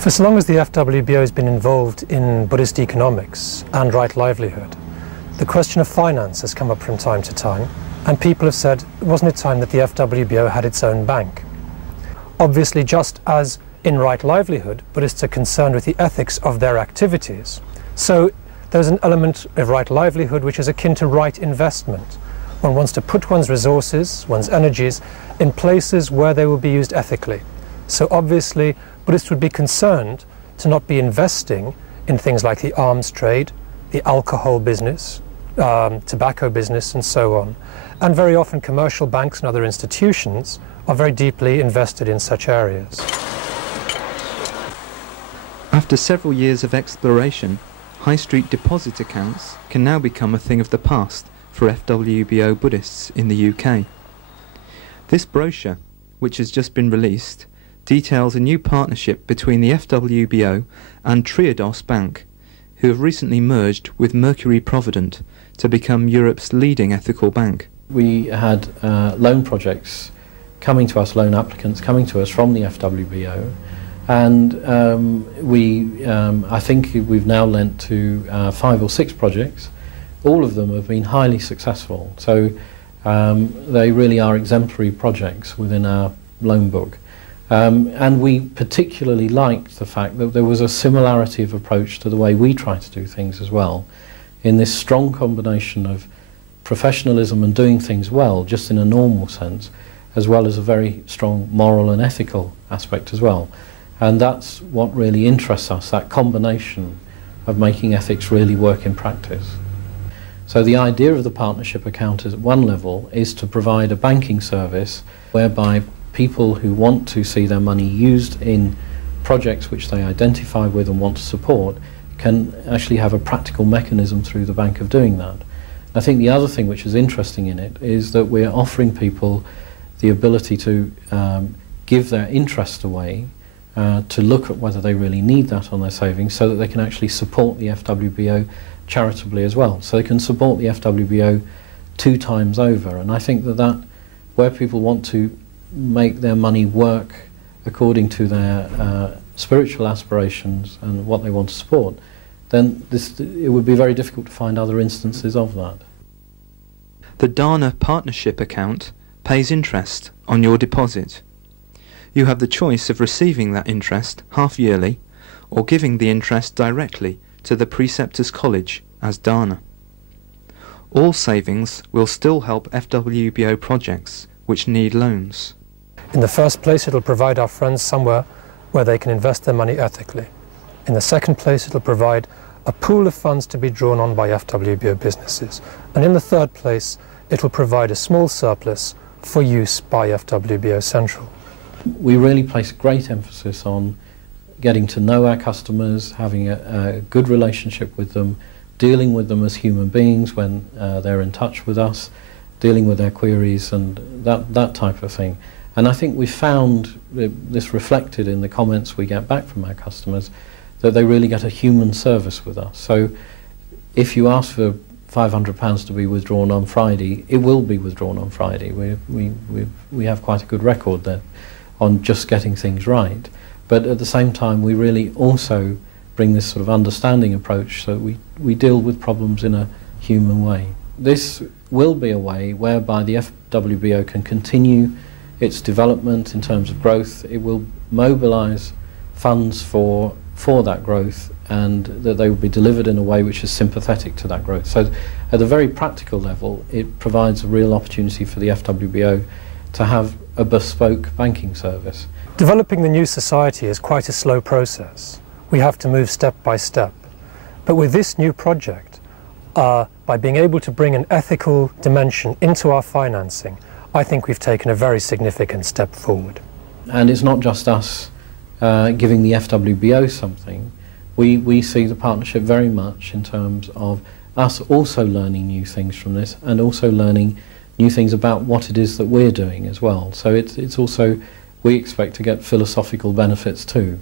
For so long as the FWBO has been involved in Buddhist economics and right livelihood, the question of finance has come up from time to time, and people have said, wasn't it time that the FWBO had its own bank? Obviously, just as in right livelihood, Buddhists are concerned with the ethics of their activities, so there's an element of right livelihood which is akin to right investment. One wants to put one's resources, one's energies, in places where they will be used ethically. So obviously, Buddhists would be concerned to not be investing in things like the arms trade, the alcohol business, tobacco business, and so on. And very often commercial banks and other institutions are very deeply invested in such areas. After several years of exploration, high street deposit accounts can now become a thing of the past for FWBO Buddhists in the UK. This brochure, which has just been released, details a new partnership between the FWBO and Triodos Bank, who have recently merged with Mercury Provident to become Europe's leading ethical bank. We had loan projects coming to us, loan applicants coming to us from the FWBO, and I think we've now lent to 5 or 6 projects. All of them have been highly successful, so they really are exemplary projects within our loan book. And we particularly liked the fact that there was a similarity of approach to the way we try to do things as well, in this strong combination of professionalism and doing things well, just in a normal sense, as well as a very strong moral and ethical aspect as well. And that's what really interests us, that combination of making ethics really work in practice. So the idea of the partnership account at one level is to provide a banking service whereby people who want to see their money used in projects which they identify with and want to support can actually have a practical mechanism through the bank of doing that. I think the other thing which is interesting in it is that we're offering people the ability to give their interest away, to look at whether they really need that on their savings, so that they can actually support the FWBO charitably as well. So they can support the FWBO 2 times over. And I think that where people want to make their money work according to their spiritual aspirations and what they want to support, then it would be very difficult to find other instances of that. The Dana Partnership account pays interest on your deposit. You have the choice of receiving that interest half-yearly or giving the interest directly to the Preceptors College as Dana. All savings will still help FWBO projects which need loans. In the first place, it'll provide our friends somewhere where they can invest their money ethically. In the second place, it'll provide a pool of funds to be drawn on by FWBO businesses. And in the third place, it will provide a small surplus for use by FWBO Central. We really place great emphasis on getting to know our customers, having a good relationship with them, dealing with them as human beings when they're in touch with us, dealing with their queries and that type of thing. And I think we found this reflected in the comments we get back from our customers, that they really get a human service with us. So if you ask for £500 to be withdrawn on Friday, it will be withdrawn on Friday. We have quite a good record there on just getting things right. But at the same time, we really also bring this sort of understanding approach, so we deal with problems in a human way. This will be a way whereby the FWBO can continue its development in terms of growth. It will mobilise funds for that growth, and that they will be delivered in a way which is sympathetic to that growth. So at a very practical level, it provides a real opportunity for the FWBO to have a bespoke banking service. Developing the new society is quite a slow process. We have to move step by step. But with this new project, by being able to bring an ethical dimension into our financing, I think we've taken a very significant step forward. And it's not just us giving the FWBO something. We see the partnership very much in terms of us also learning new things from this, and also learning new things about what it is that we're doing as well. So it's also, we expect to get philosophical benefits too.